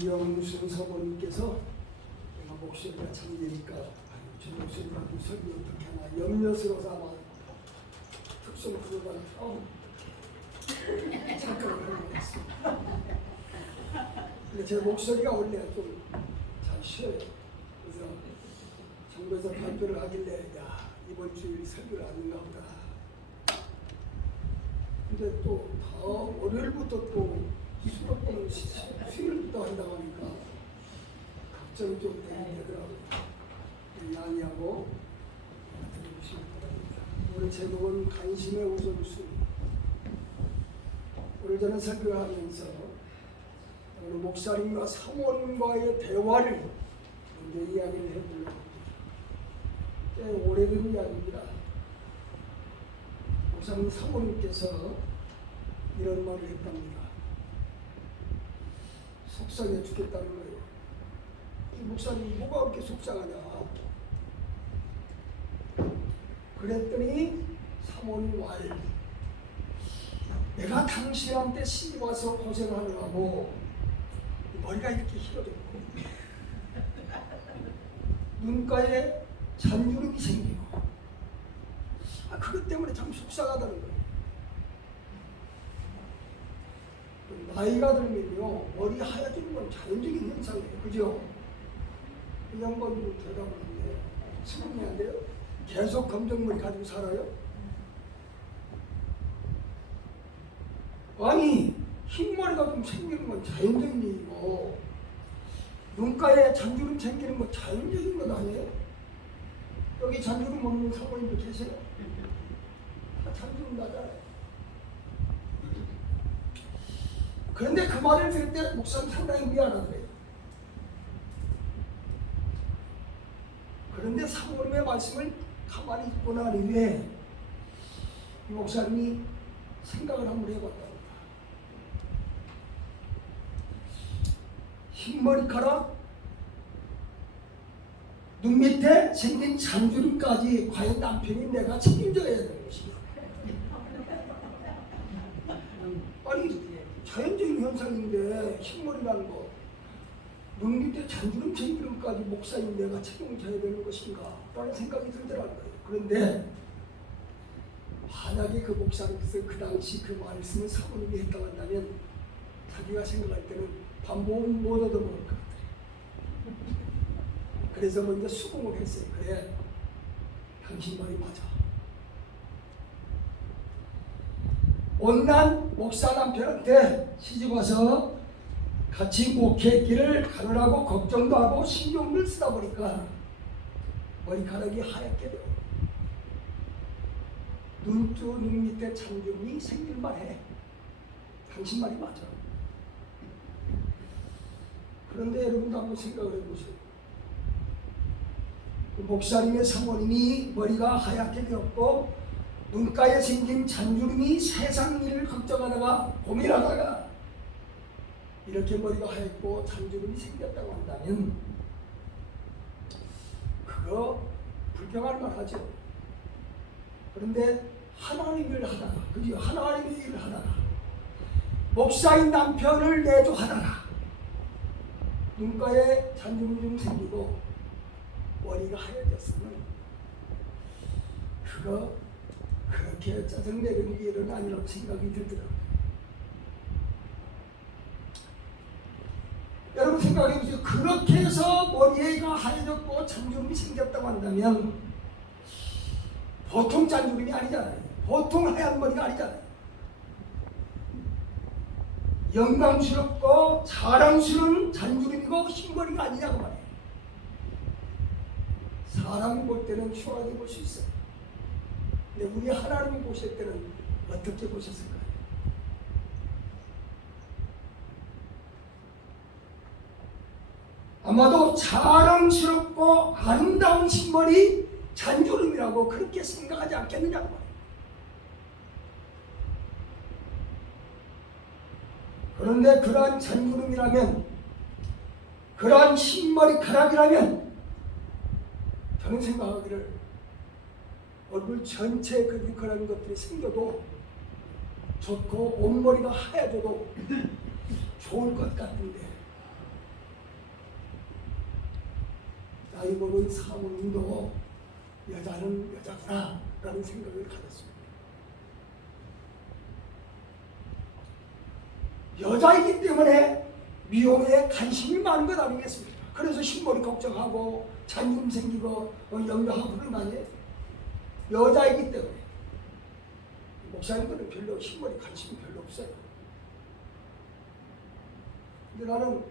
이영순 사모님께서 내가 목소리가 참되니까 저 목소리 가지고 설교 어떻게 하나 염려스러워서 아마 특성 부르다가 착각을 하는 것 같습니다. 근데 제 목소리가 원래 좀 잘 쉬어요. 그래서 정부에서 발표를 하길래 야 이번 주일 설교를 안 했나 보다. 근데 또 월요일부터 또 수도권은 수요일부터 한다고 하니까 걱정이 좀 되더라고요. 양해하고 들어주시기 바랍니다. 오늘 제목은 관심의 우선순위. 오늘 저는 설교를 하면서 오늘 목사님과 사모님과의 대화를 먼저 이야기를 해보려고 합니다. 꽤 오래된 이야기입니다. 목사님 사모님께서 이런 말을 했답니다. 속상해 죽겠다는 거예요. 이 목사님 뭐가 그렇게 속상하냐. 그랬더니 사모님 말 내가 당신한테 시집 와서 고생하느라고 머리가 이렇게 길어졌고 눈가에 잔주름이 생기고 그것 때문에 참 속상하다는 거예요. 나이가 들면요 머리 하얘지는 건 자연적인 현상이에요. 그죠? 이 양반도 대답을 하는데 수긍이 안 돼요? 계속 검정머리 가지고 살아요? 아니 흰머리가 좀 생기는 건 자연적인 일이고 눈가에 잔주름 생기는 건 자연적인 건 아니에요? 여기 잔주름 없는 사모님도 계세요? 다 잔주름 나잖아요. 그런데 그 말을 들을 때 목사님 상당히 미안하더래요. 그런데 사모님의 말씀을 가만히 듣고 난 이후에 이 목사님이 생각을 한번 해봤답니다. 흰머리카락, 눈 밑에 생긴 잔주름까지 과연 남편이 내가 책임져야 되는 것인가? 아니 자연적인 현상인데 흰머리라는 거, 눈 밑에 잔주름 생기름까지 목사님 내가 책임져야 되는 것인가? 라는 생각이 들더라고요. 그런데 만약에 그 목사님께서 그 당시 그 말씀을 사모님이 했다고 한다면 자기가 생각할 때는 밥 못 얻어먹을 것 같아요. 그래서 먼저 수긍을 했어요. 그래, 당신 말이 맞아. 온난 목사 남편한테 시집와서 같이 목회길을 가느라고 걱정도 하고 신경을 쓰다 보니까 머리카락이 하얗게 돼요. 눈 밑에 잔주름이 생길만 해. 당신 말이 맞아. 그런데 여러분도 한번 생각을 해보세요. 그 목사님의 사모님이 머리가 하얗게 되었고 눈가에 생긴 잔주름이 세상 일을 걱정하다가 고민하다가 이렇게 머리가 하얗고 잔주름이 생겼다고 한다면 그거 불평할 만하죠. 그런데 하나님의 일을 하다가, 그죠? 하나님의 일을 하다가 목사인 남편을 내조하다가 눈가에 잔주름이 좀 생기고 머리가 하얘졌으면 그거 그렇게 짜증내는 일은 아니라고 생각이 들더라고요. 여러분 생각해 보세요. 그렇게 해서 머리가 하얘졌고 잔주름이 생겼다고 한다면 보통 잔주름이 아니잖아요. 보통 하얀 머리가 아니잖아요. 영광스럽고 자랑스러운 잔주름이고 흰머리가 아니냐고 말이에요. 사람이 볼 때는 흉하게 볼 수 있어요. 근데 우리 하나님이 보실 때는 어떻게 보셨을까요? 아마도 자랑스럽고 아름다운 흰머리 잔주름이라고 그렇게 생각하지 않겠느냐고 말이에요. 그런데 그러한 잔주름이라면, 그러한 흰머리카락이라면 저는 생각하기를 얼굴 전체에 그런 것들이 생겨도 좋고 온머리가 하얘져도 좋을 것 같은데 나이 먹은 사모님도 여자는 여자구나 라는 생각을 가졌습니다. 여자이기 때문에 미용에 관심이 많은 것 아니겠습니까? 그래서 흰머리 걱정하고 잔금 생기고 염려하고 그런 거 아니에요? 여자이기 때문에. 목사님들은 별로 흰머리 관심이 별로 없어요. 근데 나는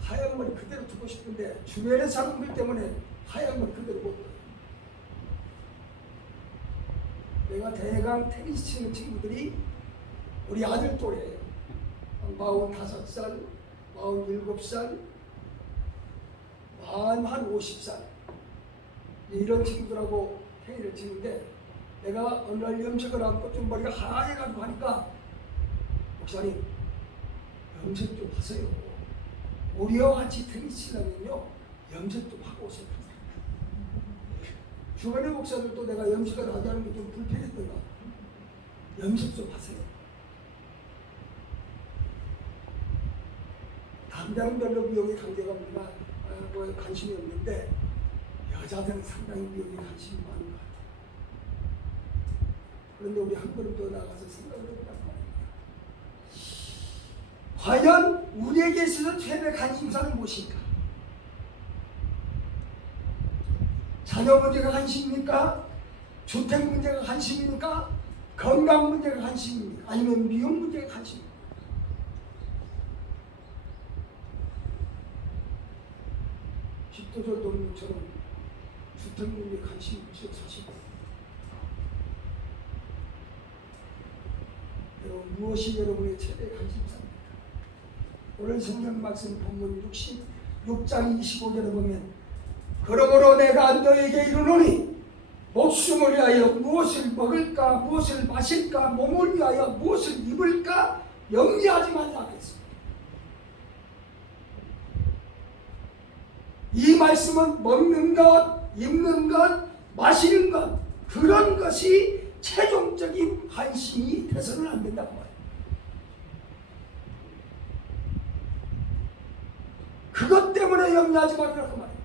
하얀 머리 그대로 두고 싶은데 주변의 사람들 때문에 하얀 머리 그대로 못 둬요. 내가 대강 테니스 치는 친구들이 우리 아들 또래예요. 45살, 47살, 한 50살 이런 친구들하고 테니스를 치는데 내가 어느 날 염색을 하고 좀 머리가 하얘가지고 하니까 목사님 염색 좀 하세요. 우리와 같이 테니스 치려면요 염색 좀 하고 오세요. 주변의 목사들도 내가 염색을 하게 하는 게 좀 불편했던가 염색 좀 하세요. 남자는 별로 미용에 관계가 없나 관심이 없는데 여자들은 상당히 미용에 관심이 많은 것 같아요. 그런데 우리 한 걸음 더 나가서 생각을 해보란 말입니다. 과연 우리에게 있어서 최대 관심사는 무엇인가? 자녀 문제가 관심입니까? 주택 문제가 관심입니까? 건강 문제가 관심입니까? 아니면 미용 문제가 관심입니까? 집도절도 없는 저는 주택 문제에 관심이 없어요. 사실 여러분 무엇이 여러분의 최대 관심사입니까? 오늘 성경 말씀 본문 66장 25절에 보면 그러므로 내가 너에게 이르노니 목숨을 위하여 무엇을 먹을까 무엇을 마실까 몸을 위하여 무엇을 입을까 염려하지 말라 하겠습니다. 이 말씀은 먹는 것, 입는 것, 마시는 것 그런 것이 최종적인 관심이 돼서는 안 된다고 말해요. 그것 때문에 염려하지 말라고 말해요.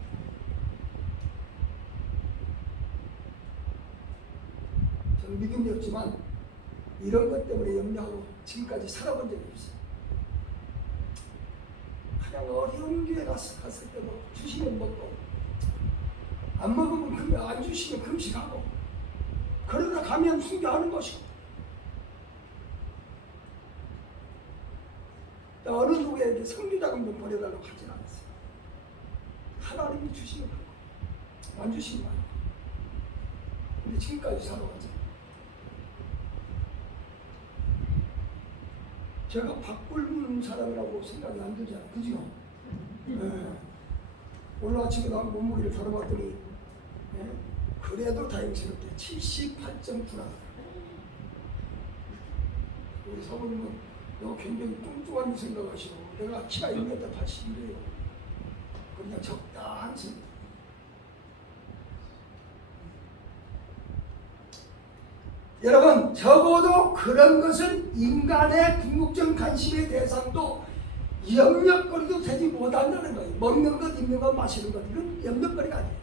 저는 믿음이 없지만 이런 것 때문에 염려하고 지금까지 살아본 적이 없어요. 그냥 어려운 교회 갔을 때도 주시면 먹고 안 먹으면 금식, 안 주시면 금식하고 그러다 가면 순교하는 것이고 어느 누구에게 성교자금도 보내달라고 하진 않았어요. 하나님이 주시면 하고 안 주시면 안 하고 근데 지금까지 살아왔죠. 제가 바꿀 사람이라고 생각이 안 들잖아요. 그죠? 네. 오늘 아침에 나온 몸무게를 다뤄봤더니 네? 그래도 다행스럽게 78.9라. 우리 사모님은 너 굉장히 뚱뚱한 생각하시고 내가 키가 1m 80이래요. 그냥 적당한 생각. 여러분 적어도 그런 것은 인간의 궁극적 관심의 대상도 염려거리도 되지 못한다는 거예요. 먹는 것, 입는 것, 마시는 것 이건 염려거리가 아니에요.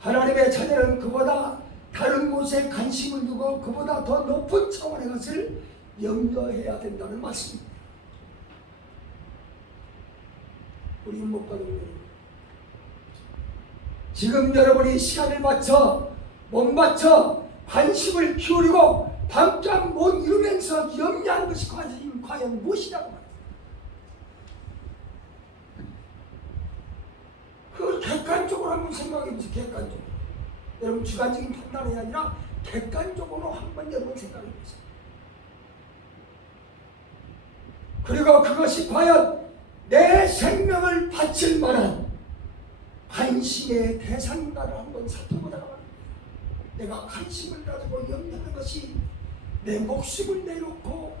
하나님의 자녀는 그보다 다른 곳에 관심을 두고 그보다 더 높은 차원의 것을 염려해야 된다는 말씀입니다. 우리 목가족 여러분 지금 여러분이 시간을 바쳐 몸 바쳐 관심을 기울이고 밤잠 못 이루면서 염려하는 것이 과연 무엇이라고 말해요. 그걸 객관적으로 한번 생각해 보세요. 객관적으로. 여러분 주관적인 판단이 아니라 객관적으로 한번 여러분 생각해 보세요. 그리고 그것이 과연 내 생명을 바칠 만한 관심의 대상인가를 한번 살펴보자고 합니다. 내가 관심을 가지고 염려하는 것이 내 목숨을 내놓고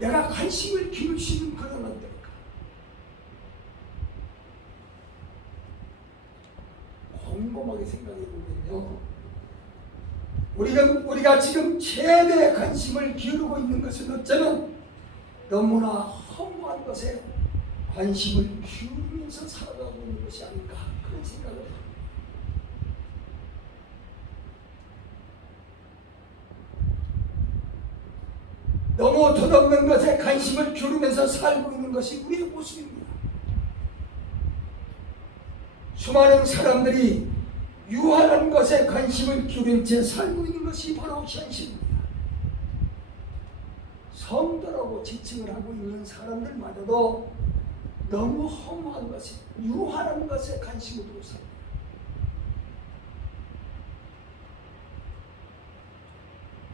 내가 관심을 기울 수 있는 그런 것들일까? 곰곰하게 생각해 보면요, 우리가 지금 최대 관심을 기울이고 있는 것은 어쩌면 너무나 허무한 것에 관심을 기울이면서 살아가고 있는 것이 아닌가 그런 생각을 합니다. 너무 덧없는 것에 관심을 기울이면서 살고 있는 것이 우리의 모습입니다. 수많은 사람들이 유한한 것에 관심을 기울인 채 살고 있는 것이 바로 현실입니다. 성도라고 지칭을 하고 있는 사람들마저도 너무 허무한 것이 유한한 것에 관심을 두고 삽니다.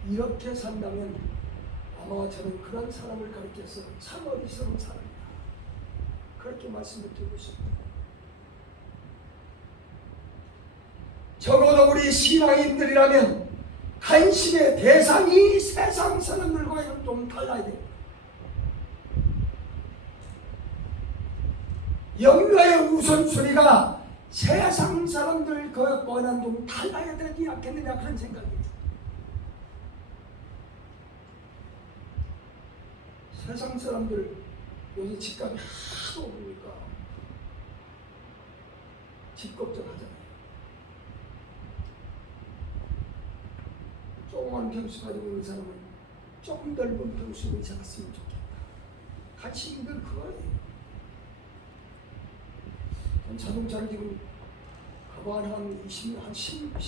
이렇게 산다면 아마 저는 그런 사람을 가리켜서 참 어리석은 사람이다 그렇게 말씀을 드리고 싶습니다. 적어도 우리 신앙인들이라면 관심의 대상이 세상 사람들과는 좀 달라야 돼요. 영가의 우선순위가 세상 사람들과는 좀 달라야 되지 않겠느냐 그런 생각입니다. 세상 사람들 요새 집값이 하도 오르니까 집 걱정하잖아요. 조그만 평수 가지고 있는 사람은 조금 넓은 평수를 잡았으면 좋겠다. 같이 늘 그거예요. 자동차를 지금 가방 한 20년, 한 18년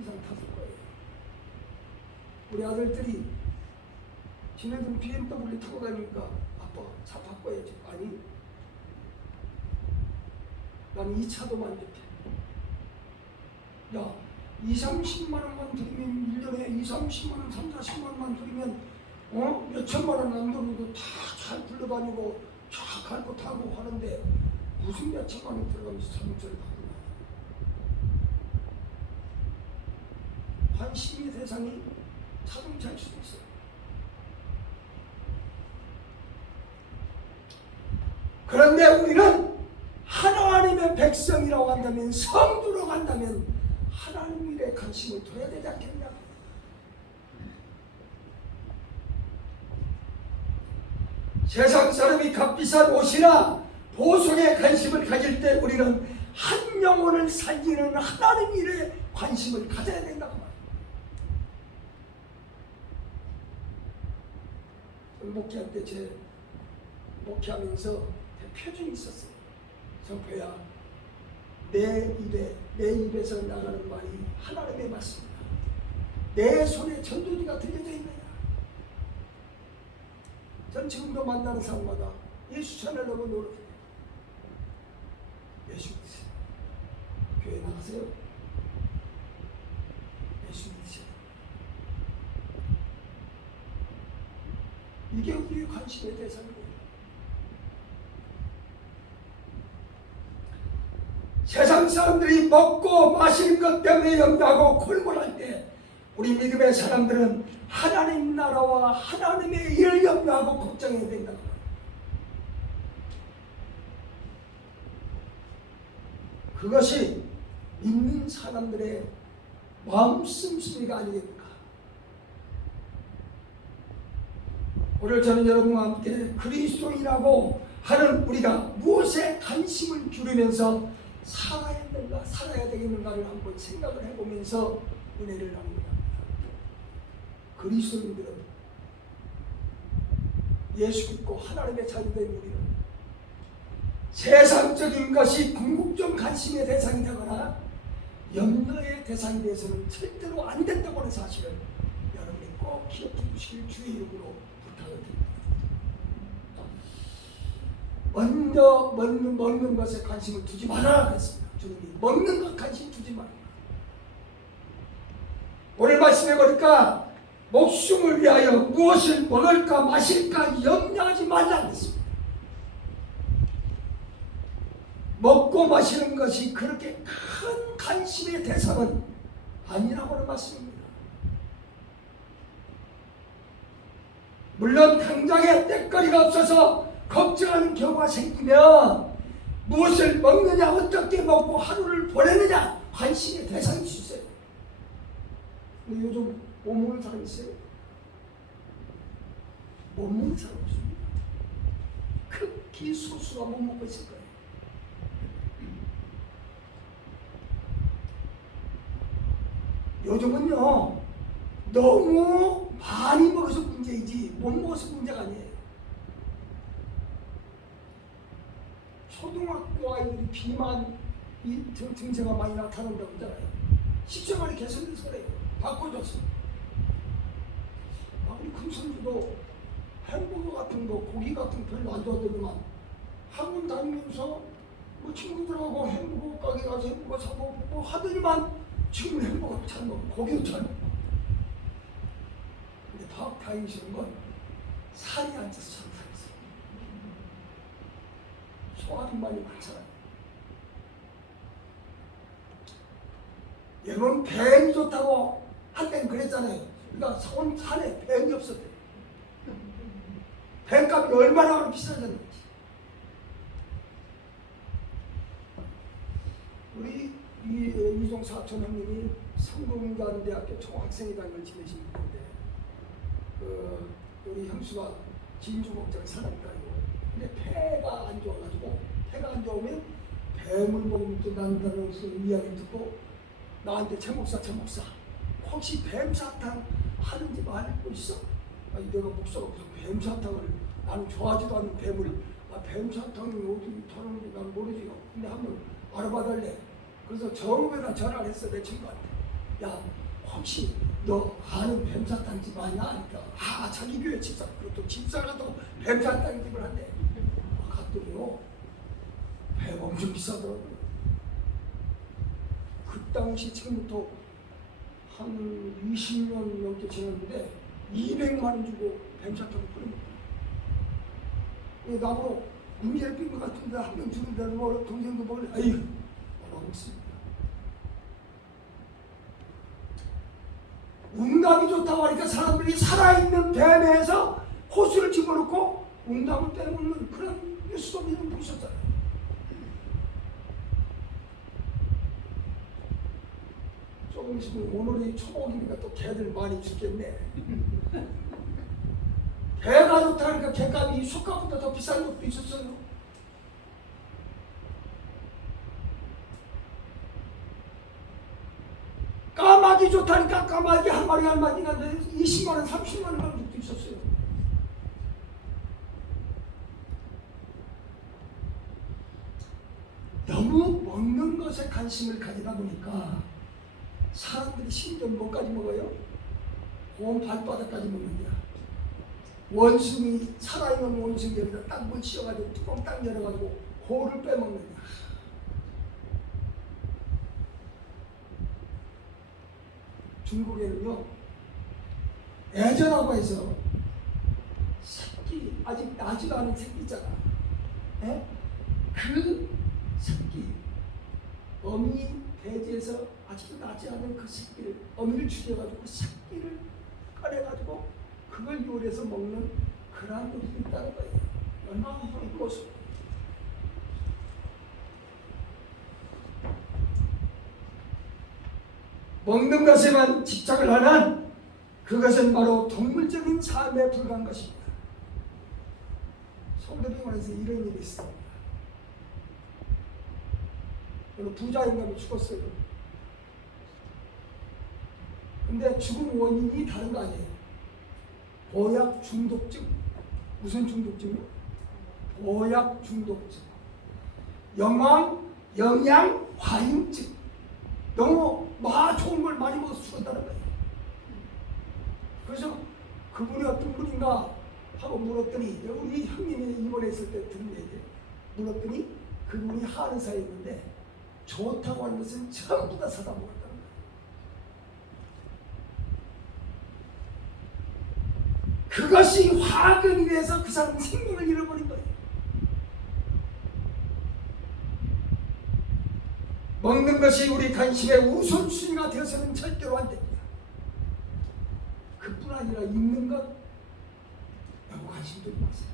이상 탔을 거예요. 우리 아들들이 지네들은 BMW 타고 다니니까 아빠 차 바꿔야지. 아니, 난 이 차도 만족해. 야, 20-30만 원만 들이면 1년에 20-30만 원, 30-40만 원만 들이면 몇천만 원 안 들어도 다 잘 굴러다니고 쫙 갈 거 타고 하는데 무슨 몇천만 원 들어가면서 자동차를 바꾸냐. 관심의 대상이 자동차일 수도 있어요. 그런데 우리는 하나님의 백성이라고 한다면, 성도라고 한다면 하나님 일에 관심을 둬야 되지 않겠냐. 세상 사람이 값비싼 옷이나 보석에 관심을 가질 때 우리는 한 영혼을 살리는 하나님 일에 관심을 가져야 된다고 말합니다. 목회할 때 제 목회하면서 표준이 있었어요. 성표야, 내 입에서 나가는 말이 하나님의 말씀이다. 내 손에 전도지가 들려져 있느냐. 전 지금도 만나는 사람마다 예수 전하려고 노력해요. 예수 믿으세요. 교회 나가세요. 예수 믿으세요. 이게 우리의 관심의 대상이에요. 세상 사람들이 먹고 마시는 것 때문에 염려하고 골몰할 때 우리 믿음의 사람들은 하나님 나라와 하나님의 일을 염려하고 걱정해야 된다고 합니다. 그것이 믿는 사람들의 마음 씀씀이가 아니겠는가. 오늘 저는 여러분과 함께 그리스도인이라고 하는 우리가 무엇에 관심을 기울이면서 살아야 되겠는가를 한번 생각을 해보면서 은혜를 나눕니다. 그리스도인들은 예수 믿고 하나님의 자녀된 우리는 세상적인 것이 궁극적 관심의 대상이 되거나 염려의 대상이 되어서는 절대로 안 된다고 하는 사실을 여러분이 꼭 기억해 주시길 주의 이름으로 부탁을 드립니다. 먼저 먹는 것에 관심을 두지 말아라 그랬습니다. 주님이 먹는 것 관심 두지 말아라. 오늘 말씀해 보니까 목숨을 위하여 무엇을 먹을까 마실까 염려하지 말라 그랬습니다. 먹고 마시는 것이 그렇게 큰 관심의 대상은 아니라고 하는 말씀입니다. 물론 당장에 때거리가 없어서 걱정하는 경우가 생기면 무엇을 먹느냐, 어떻게 먹고 하루를 보내느냐 관심의 대상일 수 있어요. 근데 요즘 못 먹는 사람 있어요? 못 먹는 사람 없습니다. 비소수가 못 먹고 있을 거예요. 요즘은요 너무 많이 먹어서 문제이지 못 먹어서 문제가 아니에요. 초등학교 아이들이 비만 증세가 많이 나타난다고 하잖아요. 식생활이 개선돼서 그래요. 바꿔줘서. 우리 큰손주도 햄버거 같은 거, 고기 같은 거 별로 안 좋아하더니만 학원 다니면서 뭐 친구들하고 햄버거 가게 가서 햄버거 사 먹고 하더니만 지금 햄버거 잘 먹고 고기도 잘 먹고. 근데 다행히 싫은 건 살이 안 쪄서 잘 살았어요. 소화비만이 많잖아요. 여러분 뱀이 좋다고 한때는 그랬잖아요. 그러니까 산에 뱀이 없었대요. 뱀값이 얼마나 비싸졌는지. 우리 이종 사촌 형님이 성공관대학교 총학생회장을 지내신 분인데 우리 형수가 진주목장에 사니까요. 근데 폐가 안 좋아가지고 폐가 안 좋으면 뱀을 먹으면 또 난다는 이야기 듣고 나한테 최 목사 혹시 뱀사탕 하는지 말고 있어? 내가 목사가 무슨 뱀사탕을 나는 좋아하지도 않는 뱀을 뱀사탕이 어디 타는지 난 모르지. 근데 한번 알아봐달래. 그래서 정읍에다 전화를 했어. 내 친구한테. 야 혹시 너 아는 뱀사탕 집 아니야? 하니까 자기 교회 집사. 그것도 집사가 또 뱀사탕 집을 한대. 갔더니요 뱀 엄청 비싸더라고요. 그 당시 지금부터 한 20년 넘게 지났는데 200만 원 주고 뱀사탕을 끓여먹고 나보고 문제를 핀 것 같은데 한 명 주는데 뭐 동생도 먹을래? 아유 뭐라고 했습니다. 웅담이 좋다고 하니까 사람들이 살아있는 뱀에서 호수를 집어넣고 웅담을 빼먹는 그런 뉴스도 미리 보셨잖아요. 조금 있으면 오늘이 초복이니까 또 개들 많이 죽겠네. 개가 좋다니까 개값이 숫값보다 더 비싼 적도 있었어요. 까마귀 좋다니까 까마귀 한 마리가 20만 원, 30만 원 하는 적도 있었어요. 너무 먹는 것에 관심을 가지다 보니까 사람들이 심지어 뭐까지 먹어요? 온 발바닥까지 먹는 거야. 원숭이, 살아있는 원숭이 여기다 딱 물 씌워가지고 뚜껑 딱 열어가지고 고를 빼먹는 거야. 중국에는요 애전하고 해서 새끼 아직 나지도 않은 새끼 있잖아. 에? 그 새끼 어미 돼지에서 아직도 나지 않은 그 새끼를 어미를 죽여가지고 그 새끼를 꺼내가지고 그걸 요리해서 먹는 그런 것이 있다는 거예요. 얼마나 이쁜 모습. 먹는 것에만 집착을 하는 그것은 바로 동물적인 삶에 불과한 것입니다. 서울대병원에서 이런 일이 있습니다. 어느 부자 인간이 죽었어요. 근데 죽은 원인이 다른 거 아니에요. 보약 중독증. 무슨 중독증이요? 보약 중독증. 영양 과잉증. 너무 좋은 걸 많이 먹어서 죽었다는 거예요. 그래서 그분이 어떤 분인가 하고 물었더니 우리 형님이 입원했을 때 들은 얘기 물었더니 그분이 한의사였는데 좋다고 하는 것은 전부 다 사다 먹었다는 거예요. 그것이 화근이 돼서 그 사람 생명을 잃어버린 거예요. 먹는 것이 우리 관심의 우선순위가 되어서는 절대로 안 됩니다. 그뿐 아니라 입는 것 너무 관심 두지 마세요.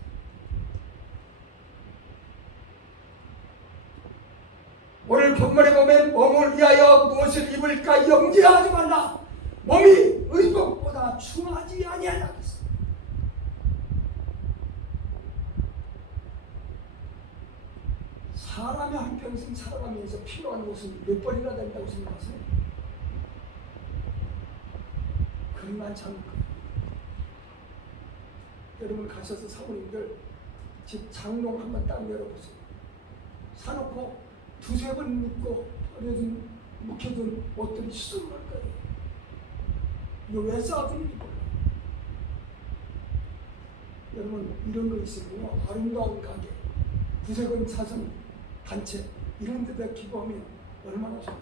오늘 본문에 보면 몸을 위하여 무엇을 입을까 염려하지 말라. 몸이 의복보다 중하지 아니하냐. 사람이 한평생 살아가면서 필요한 것은 몇 번이나 된다고 생각하세요? 그리 많지 않을 거예요. 여러분 가셔서 사모님들 집 장롱 한번 딱 열어보세요. 사놓고 두세 번 입고 묵혀둔 옷들이 수많을 거예요. 이거 왜 쌓아두는지 몰라요. 여러분 이런 거 있으면 아름다운 가게, 구세군 사선 단체 이런 데다 기부하면 얼마나 좋아요.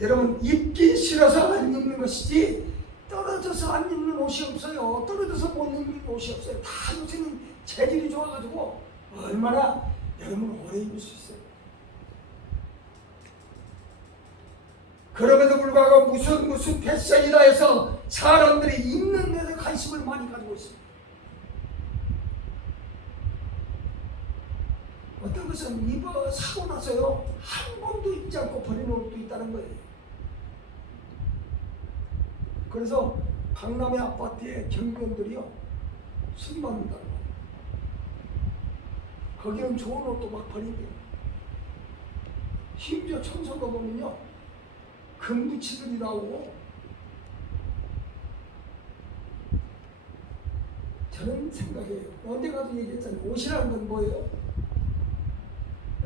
여러분 입기 싫어서 안 입는 것이지 떨어져서 안 입는 옷이 없어요. 떨어져서 못 입는 옷이 없어요. 다 요새는 재질이 좋아가지고 얼마나 여러분 오래 입을 수 있어요. 그럼에도 불구하고 무슨 패션이다 해서 사람들이 입는 데에 관심을 많이 가지고 있습니다. 어떤 것은 입어 사고 나서요 한 번도 입지 않고 버리는 옷도 있다는 거예요. 그래서 강남의 아파트의 경비원들이요 수리 받는다는 거예요. 거기는 좋은 옷도 막 버린대요. 심지어 청소가 보면요 금붙이들이 나오고. 저는 생각해요. 언제 가도 얘기했잖아요. 옷이라는 건 뭐예요?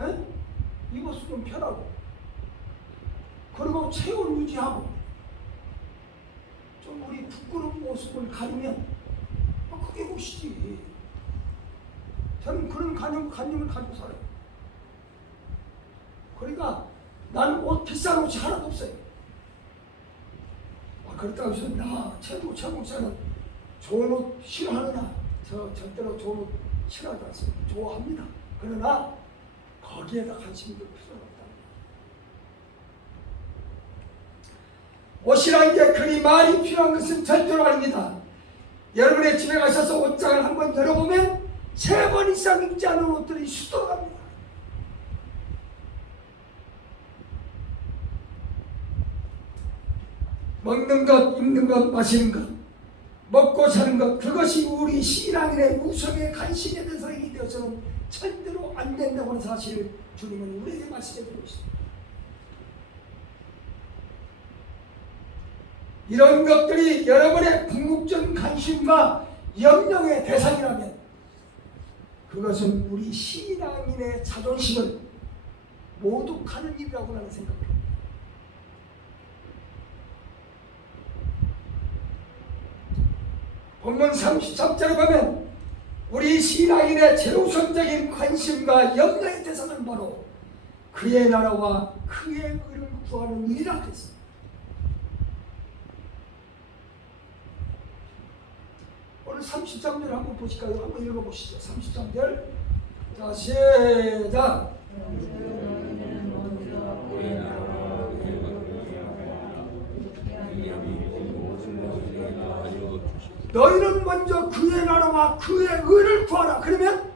에? 입었으면 편하고 그리고 체온 유지하고 좀 우리 부끄러운 모습을 가리면 그게 옷이지. 저는 그런 관념을 가지고 살아요. 그러니까 나는 옷 비싼 옷이 하나도 없어요. 그렇다고 해서 나 최 목사는 좋은 옷 싫어하느냐? 저 절대로 좋은 옷 싫어하지 않습니다. 좋아합니다. 그러나 거기에다 관심이 들 필요는 없다. 옷이라는 게 그리 많이 필요한 것은 절대로 아닙니다. 여러분의 집에 가셔서 옷장을 한번 열어보면 3번 이상 입지 않은 옷들이 수두룩합니다. 먹는 것, 입는 것, 마시는 것, 먹고 사는 것, 그것이 우리 신앙인의 우선의 관심에 대해서 이기 되어서는 절대로 안 된다고 하는 사실을 주님은 우리에게 말씀해 주고 있습니다. 이런 것들이 여러분의 궁극적인 관심과 염려의 대상이라면 그것은 우리 신앙인의 자존심을 모독하는 일이라고 나는 생각합니다. 본문 33절에 보면 우리 신앙인의 최우선적인 관심과 염려의 대상은 바로 그의 나라와 그의 의를 구하는 일이라 했습니다. 오늘 33절 한번 보실까요? 한번 읽어보시죠. 33절. 자, 시작. 너희는 먼저 그의 나라와 그의 의를 구하라. 그러면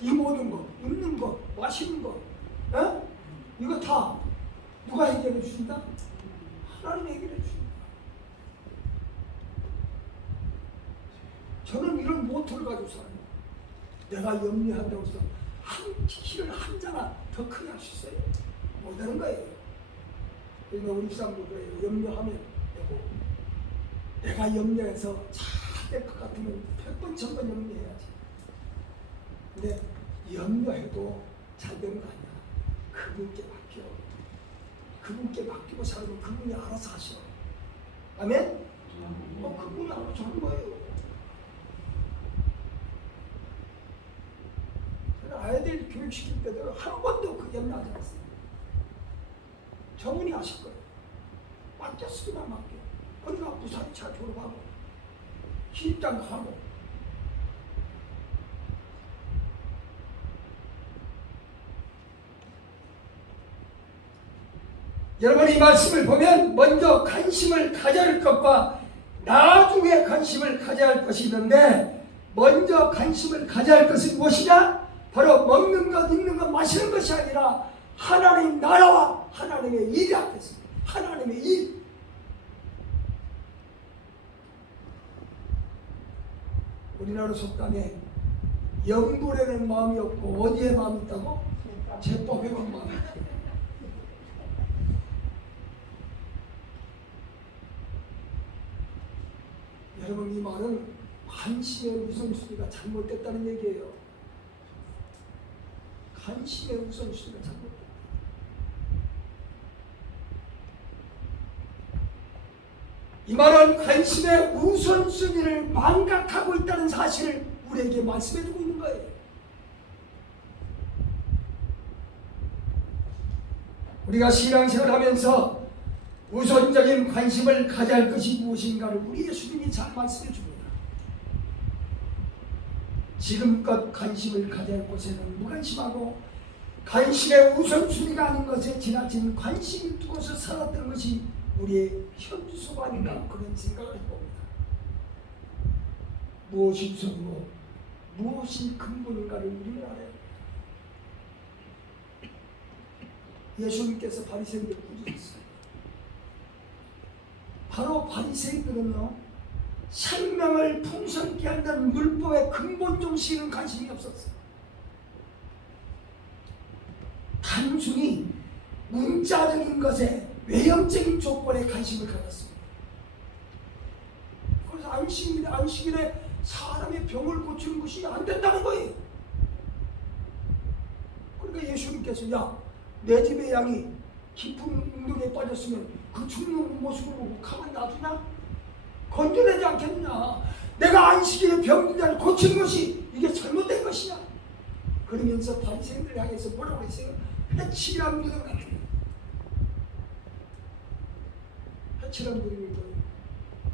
이 모든 것, 입는 것, 마시는 것, 이거 다 누가 해결해 주신다? 하나님 해결해 주신다. 저는 이런 모토를 가지고 살아요. 내가 염려한다고 해서 한 키를 한 자나 더 크게 할 수 있어요? 못 되는 거예요. 그러니까 우리 사람도 그래요. 염려하면 여보, 내가 염려해서 잘 될 것 같으면 100번 1000번 염려해야지. 근데 염려해도 잘 되는 거 아니야. 그분께 맡겨. 그분께 맡기고 살면 그분이 알아서 하셔. 아멘? 그분이 알아서 하는 거예요. 아이들 교육시킬 때도 한 번도 그 염려하지 않았어요. 저분이 아실 거예요. 맡겼으면 맡겨. 그러니까 무사히 잘 졸업하고 시집장 가고. 여러분 이 말씀을 보면 먼저 관심을 가져야 할 것과 나중에 관심을 가져야 할 것이 있는데 먼저 관심을 가져야 할 것은 무엇이냐? 바로 먹는 것, 입는 것, 마시는 것이 아니라 하나님 나라와 하나님의 일이라 했습니다. 하나님의 일. 우리나라 속담에 영불에는 마음이 없고 어디에 마음이 있다고? 제법에만 마음이 있다. 여러분, 이 말은 관심의 우선순위가 잘못됐다는 얘기예요. 관심의 우선순위가 잘못됐다. 이 말은 관심의 우선순위를 망각하고 있다는 사실을 우리에게 말씀해주고 있는 거예요. 우리가 신앙생활을 하면서 우선적인 관심을 가져야 할 것이 무엇인가를 우리 예수님이 잘 말씀해 줍니다. 지금껏 관심을 가져야 할 곳에는 무관심하고 관심의 우선순위가 아닌 것에 지나친 관심을 두고서 살았던 것이 우리의 현주소가 아닌가 그런 생각을 해봅니다. 무엇이 우선이고 무엇이 근본인가를 우리는 알아야 합니다. 예수님께서 바리새인들을 꾸짖었어요. 바로 바리새인들은요, 생명을 풍성케 한다는 율법의 근본 정신은 관심이 없었어요. 단순히 문자적인 것에 외형적인 조건에 관심을 가졌습니다. 그래서 안식일에 사람의 병을 고치는 것이 안 된다는 거예요. 그러니까 예수님께서 야, 내 집의 양이 깊은 운동에 빠졌으면 그 죽는 모습을 보고 가만히 놔두냐? 건져내지 않겠느냐? 내가 안식일에 병든 자를 고치는 것이 이게 잘못된 것이냐? 그러면서 바리새인들을 향해서 뭐라고 했어요? 해치란 무덤 같은 거예요. 해치란 무덤이 뭐예요?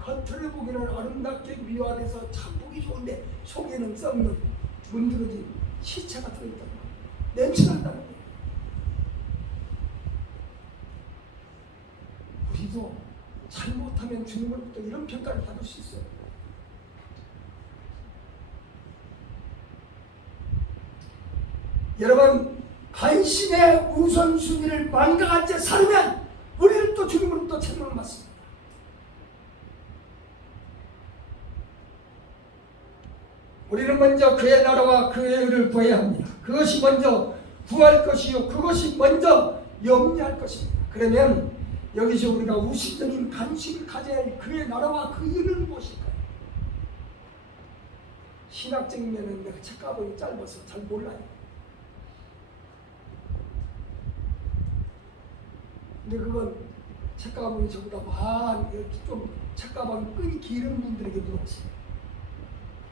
겉으로 보기는 아름답게 미화돼서 참 보기 좋은데 속에는 썩는 문드러진 시체가 들어있단 말이에요. 냄새가 난다는 거예요. 우리도 잘못하면 주님으로부터 이런 평가를 받을 수 있어요. 여러분, 관심의 우선순위를 망각한 채 살면 우리는 또 주님으로부터 책망을 받습니다. 우리는 먼저 그의 나라와 그의 의를 구해야 합니다. 그것이 먼저 구할 것이요, 그것이 먼저 염려할 것입니다. 그러면 여기서 우리가 우선적인 관심을 가져야 할 그의 나라와 그 의는 무엇일까요? 신학적인 면은 내가 책가보니 짧아서 잘 몰라요. 근데 그건 책가보니 저보다 좀 책가방 끈이 길은 분들에게 물어보세요.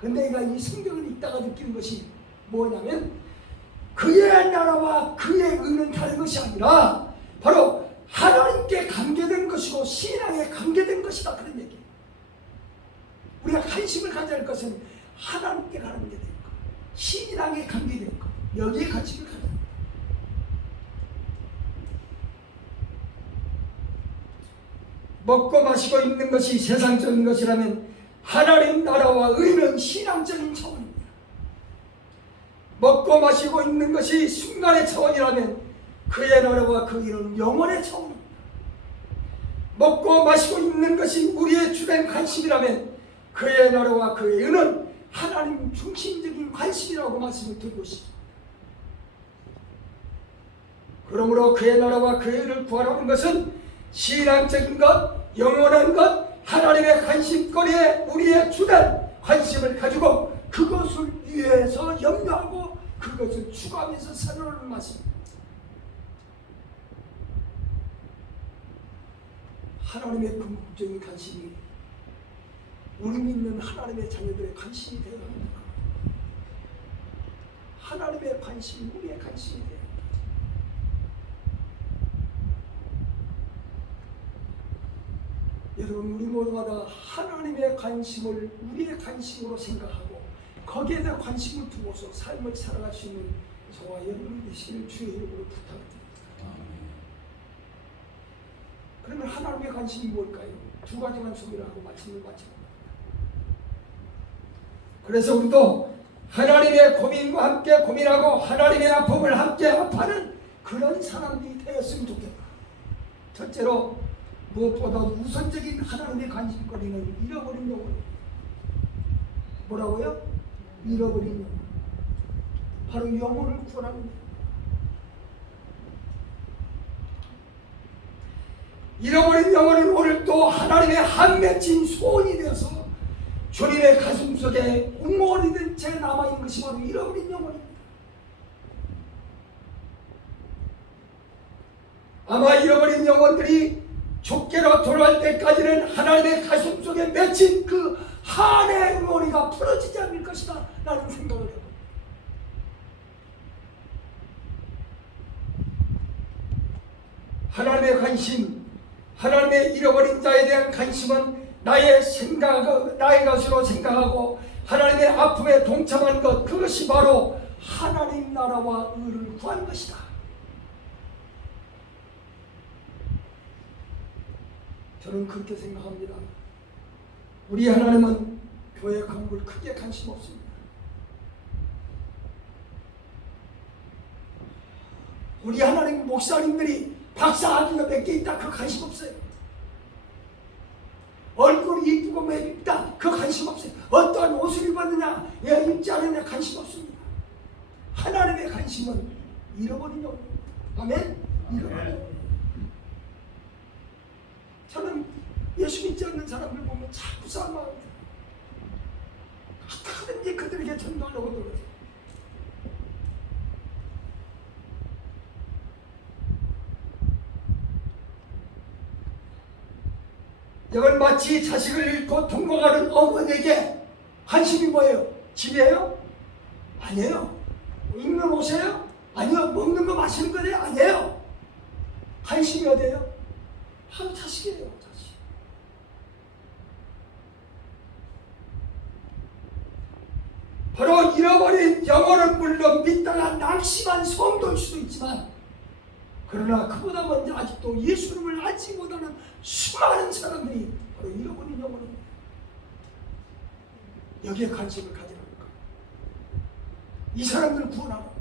근데 내가 이 성경을 읽다가 느끼는 것이 뭐냐면 그의 나라와 그의 의는 다른 것이 아니라 바로 하나님께 관계된 것이고 신앙에 관계된 것이다, 그런 얘기예요. 우리가 관심을 가져야 할 것은 하나님께 관계된 것, 신앙에 관계된 것, 여기에 관심을 가져야 합니다. 먹고 마시고 있는 것이 세상적인 것이라면 하나님 나라와 의는 신앙적인 차원입니다. 먹고 마시고 있는 것이 순간의 차원이라면 그의 나라와 그 의는 영원의 차원입니다. 먹고 마시고 있는 것이 우리의 주된 관심이라면 그의 나라와 그의 의는 하나님 중심적인 관심이라고 말씀을 드리고 있습니다. 그러므로 그의 나라와 그의 의를 구하라는 것은 신앙적인 것, 영원한 것, 하나님의 관심거리에 우리의 주된 관심을 가지고 그것을 위해서 염려하고 그것을 추구하면서 살아가는 말씀입니다. 하나님의 궁극적인 관심이 우리 믿는 하나님의 자녀들의 관심이 되어야 합니다. 하나님의 관심이 우리의 관심이 되어야 합니다. 여러분, 우리 모두가 다 하나님의 관심을 우리의 관심으로 생각하고 거기에 대한 관심을 두고서 삶을 살아갈 수 있는 저와 여러분이 되시기를 주의 이름으로 부탁드립니다. 그러면 하나님의 관심이 뭘까요? 두 가지만 소개를 하고 말씀을 마칩니다. 그래서 우리도 하나님의 고민과 함께 고민하고 하나님의 아픔을 함께 아파하는 그런 사람들이 되었으면 좋겠다. 첫째로 무엇보다 우선적인 하나님의 관심거리는 잃어버린 영혼입니다. 뭐라고요? 잃어버린 영혼. 바로 영혼을 구원하는 거예요. 잃어버린 영혼은 오늘 또 하나님의 한 맺힌 소원이 되어서 주님의 가슴속에 웅얼이 된 채 남아있는 것이 바로 잃어버린 영혼입니다. 아마 잃어버린 영혼들이 죽게로 돌아올 때까지는 하나님의 가슴속에 맺힌 그 한의 응어리가 풀어지지 않을 것이다 라는 생각을 해요. 하나님의 관심, 하나님의 잃어버린 자에 대한 관심은 나의 것으로 생각하고 하나님의 아픔에 동참한 것, 그것이 바로 하나님 나라와 의를 구하는 것이다. 저는 그렇게 생각합니다. 우리 하나님은 교회 건물 크게 관심 없습니다. 우리 하나님 목사님들이 박사학위가 몇 개 있다, 그 관심 없어요. 얼굴이 이쁘고 맵다, 그 관심 없어요. 어떠한 옷을 입었느냐, 입지 않느냐 관심 없습니다. 하나님의 관심은 잃어버린 영혼입니다. 아멘? 잃어버린 영혼. 저는 예수 믿지 않는 사람들 보면 자꾸 싸움합니다. 어떻게든지 그들에게 전도하려고 노력해요. 이건 마치 자식을 잃고 통곡하는 어머니에게 관심이 뭐예요? 집이에요? 아니에요. 입는 옷이에요? 아니요. 먹는 거 마시는 거예요? 아니에요. 관심이 어디에요? 바로 자식이에요. 자식. 바로 잃어버린 영혼은 물론 믿다가 낙심한 성도일 수도 있지만, 그러나 그보다 먼저 아직도 예수님을 알지 못하는 수많은 사람들이 바로 잃어버린 영혼입니다. 여기에 관심을 가지라는 거예요. 이 사람들을 구원하는 거예요.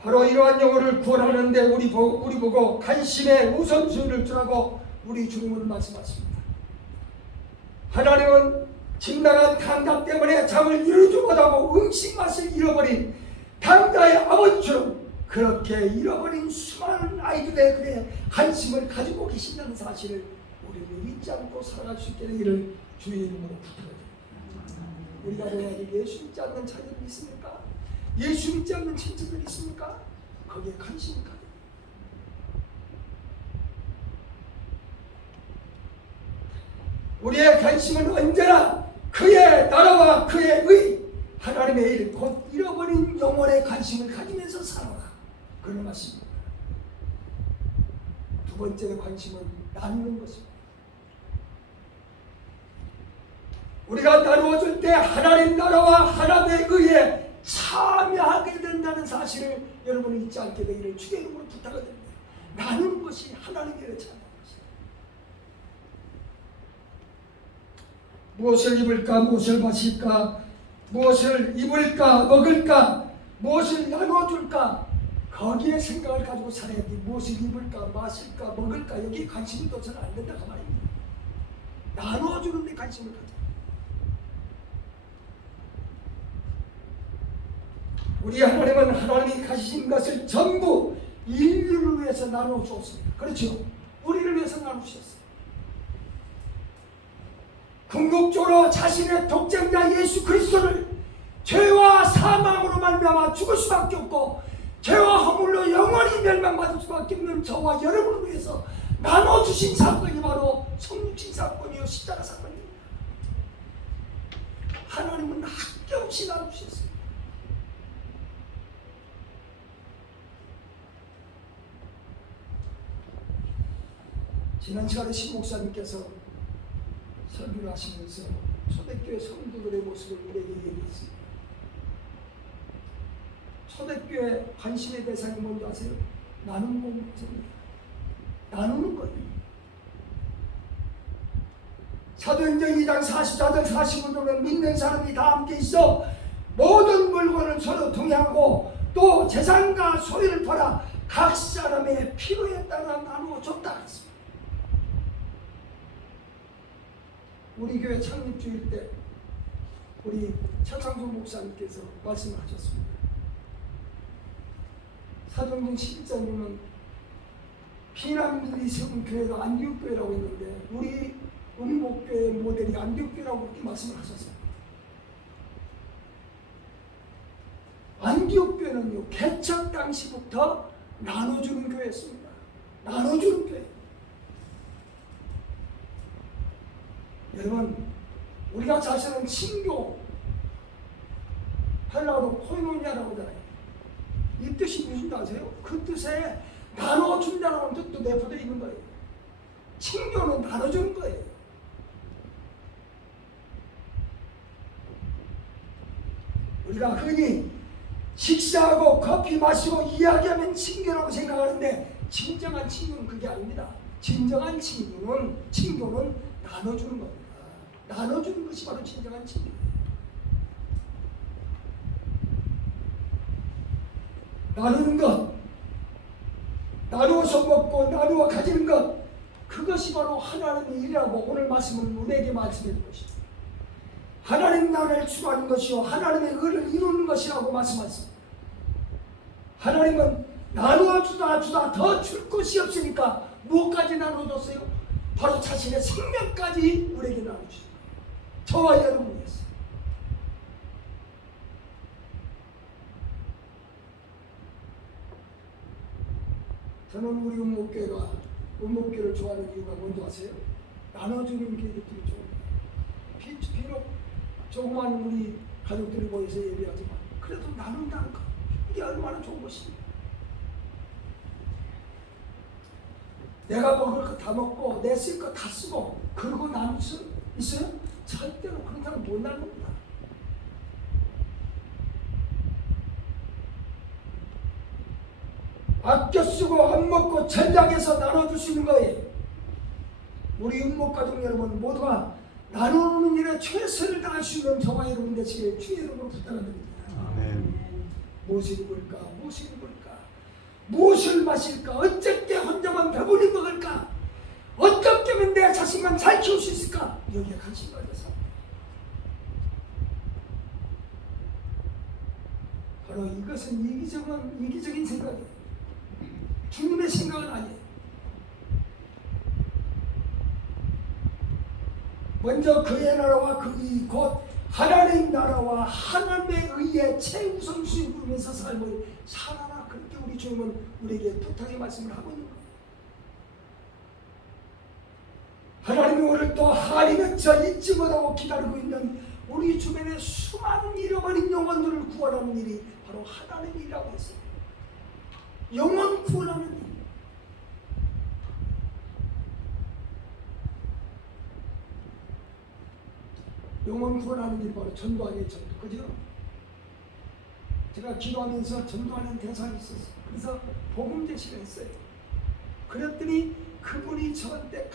바로 이러한 영혼을 구원하는데 우리 보고 관심의 우선순위를 두라고 우리 주님은 말씀하십니다. 하나님은 진당한 감각 때문에 잠을 이루지 못하고 음식 맛을 잃어버린 강자의 아버지처럼 그렇게 잃어버린 수많은 아이들의 그의 관심을 가지고 계신다는 사실을 우리는 잊지 않고 살아갈 수 있게 되기를 주의 이름으로 부탁드립니다. 우리가 만약에 예수 믿지 않는 자녀들이 있습니까? 예수 믿지 않는 친구들이 있습니까? 거기에 관심이 가득. 우리의 관심은 언제나 그의 나라와 그의 의, 하나님의 일, 곧 잃어버린 영혼의 관심을 가지면서 살아라. 그런 말씀입니다. 두 번째 관심은 나누는 것입니다. 우리가 나누어줄 때 하나님 나라와 하나님의 의에 참여하게 된다는 사실을 여러분은 잊지 않게 되기를 주의 이름으로 부탁을 드립니다. 나누는 것이 하나님의 의에 참여하는 것입니다. 무엇을 입을까, 무엇을 마실까, 무엇을 입을까, 먹을까, 무엇을 나눠줄까, 거기에 생각을 가지고 살아야지. 무엇을 입을까, 마실까, 먹을까, 여기에 관심이 둬서는 안 된다 그 말입니다. 나눠주는 데 관심을 가져. 우리 하나님은 하나님이 가지신 것을 전부 인류를 위해서 나누어 주었습니다. 그렇죠? 우리를 위해서 나누셨어요. 궁극적으로 자신의 독생자 예수 그리스도를 죄와 사망으로 말미암아 죽을 수밖에 없고 죄와 허물로 영원히 멸망받을 수밖에 없는 저와 여러분을 위해서 나눠주신 사건이 바로 성육신 사건이요 십자가 사건입니다. 하나님은 학교없이 나누셨습니다. 지난 시간에 신 목사님께서 설교를 하시면서 초대교회 성도들의 모습을 우리에게 얘기했습니다. 초대교회 관심의 대상이 뭔지 아세요? 나누는 것입니다. 나누는 거예요. 사도행전 2장 44절 45절에 믿는 사람이 다 함께 있어 모든 물건을 서로 동의하고 또 재산과 소유를 팔아 각 사람의 필요에 따라 나누어 줬다 했습니다. 우리 교회 창립주일 때 우리 차창수 목사님께서 말씀을 하셨습니다. 사도행전 11장에는 피난민들이 세운 교회가 안디옥교회라고 했는데 우리 음목교회 모델이 안디옥교회라고 그렇게 말씀을 하셨어요. 안디옥교회는요, 개척 당시부터 나눠주는 교회였습니다. 나눠주는 교회. 여러분, 우리가 자신은 친교, 헬라어로 코이노니아라고 하잖아요. 이 뜻이 무슨 줄 아세요? 그 뜻에 나눠준다는 뜻도 내포되어 있는 거예요. 친교는 나눠주는 거예요. 우리가 흔히 식사하고 커피 마시고 이야기하면 친교라고 생각하는데 진정한 친교는 그게 아닙니다. 진정한 친교는 나눠주는 겁니다. 나눠주는 것이 바로 진정한 친교예요. 나누는 것, 나누어서 먹고 나누어 가지는 것, 그것이 바로 하나님의 일이라고 오늘 말씀은 우리에게 말씀해 준 것입니다. 하나님 나라를 추구하는 것이요 하나님의 의를 이루는 것이라고 말씀하셨습니다. 하나님은 나누어 주다 더 줄 것이 없으니까 무엇까지 나눠줬어요? 바로 자신의 생명까지 우리에게 나눠주셨어요. 저와 여러분이었어요. 저는 우리 음목교를 좋아하는 이유가 뭔지 아세요? 나눠주는 게 이렇게 좋은 거예요. 비록 조그만 우리 가족들이 모여서 예배하지만 그래도 나눈다는 것, 이게 얼마나 좋은 것입니까? 내가 먹을 거 다 먹고 내 쓸 거 다 쓰고 그러고 나눌 수 있어요? 절대로 그런 사람 못 나눕니다. 아껴 쓰고 안 먹고 전량해서 나눠줄 수 있는 거예요. 우리 음목가족 여러분 모두가 나누는 일에 최선을 다할 수 있는 저와 여러분 되시길 주의 이름으로 부탁드립니다. 무엇을 입을까? 무엇을 입을까? 무엇을 마실까? 어떻게 혼자만 배불리 먹을까? 어떻게 하면 내 자신만 잘 키울 수 있을까? 여기에 관심 가져서 바로 이것은 이기적인 생각이에요. 주님의 생각은 아니에요. 먼저 그의 나라와 그의 곧 하나님 나라와 하나님의 의에 최우선순위 부르면서 삶을 살아라. 그렇게 우리 주님은 우리에게 부탁의 말씀을 하고 있는 거예요. 하나님이 오늘 또 하리 맺혀 잊지 못하고 기다리고 있는 우리 주변의 수많은 잃어버린 영혼들을 구원하는 일이 바로 하나님의 일이라고 했어요. 영혼 구원하는 일. 영혼 구원하는 일 바로 전도하는 전도, 그죠? 제가 기도하면서 전도하는 대상이 있었어요. 그래서 복음 제시를 했어요. 그랬더니 그분이 저한테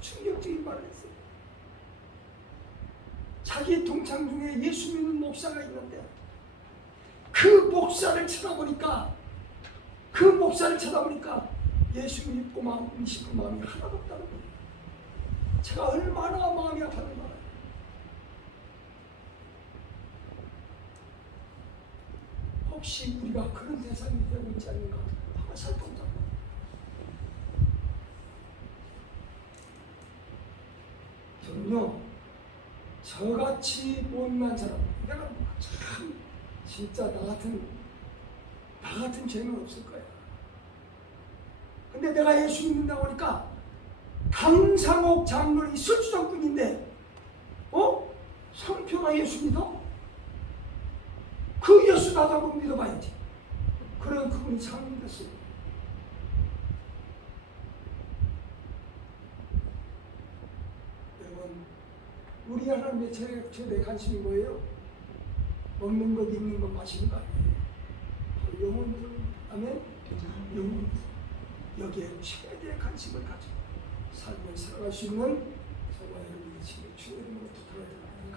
충격적인 말을 했어요. 자기 동창 중에 예수 믿는 목사가 있는데 그 목사를 쳐다보니까 예수 믿고 싶은 마음이 하나도 없다는 거예요. 제가 얼마나 마음이 아팠는가. 혹시 우리가 그런 대상이 되고 있지 않는가 한번 살펴보자. 저는요, 저같이 못난 사람, 내가 참 진짜 나 같은 죄는 없을 거야. 근데 내가 예수 믿는다고 하니까 강상옥 장로이 설주장꾼인데 성표가 예수 믿어? 그 예수 나도 한번 믿어봐야지. 그런 그분이 장로이 됐어요. 여러분, 우리 하나님의 최대 관심이 뭐예요? 먹는 것, 입는 것, 마시는 것 아니에요. 영혼들, 아멘? 영혼. 여기에 최대의 관심을 가지고 삶을 살아갈 수 있는 저와 여러분의 주의 이름으로 부탁을 드립니다.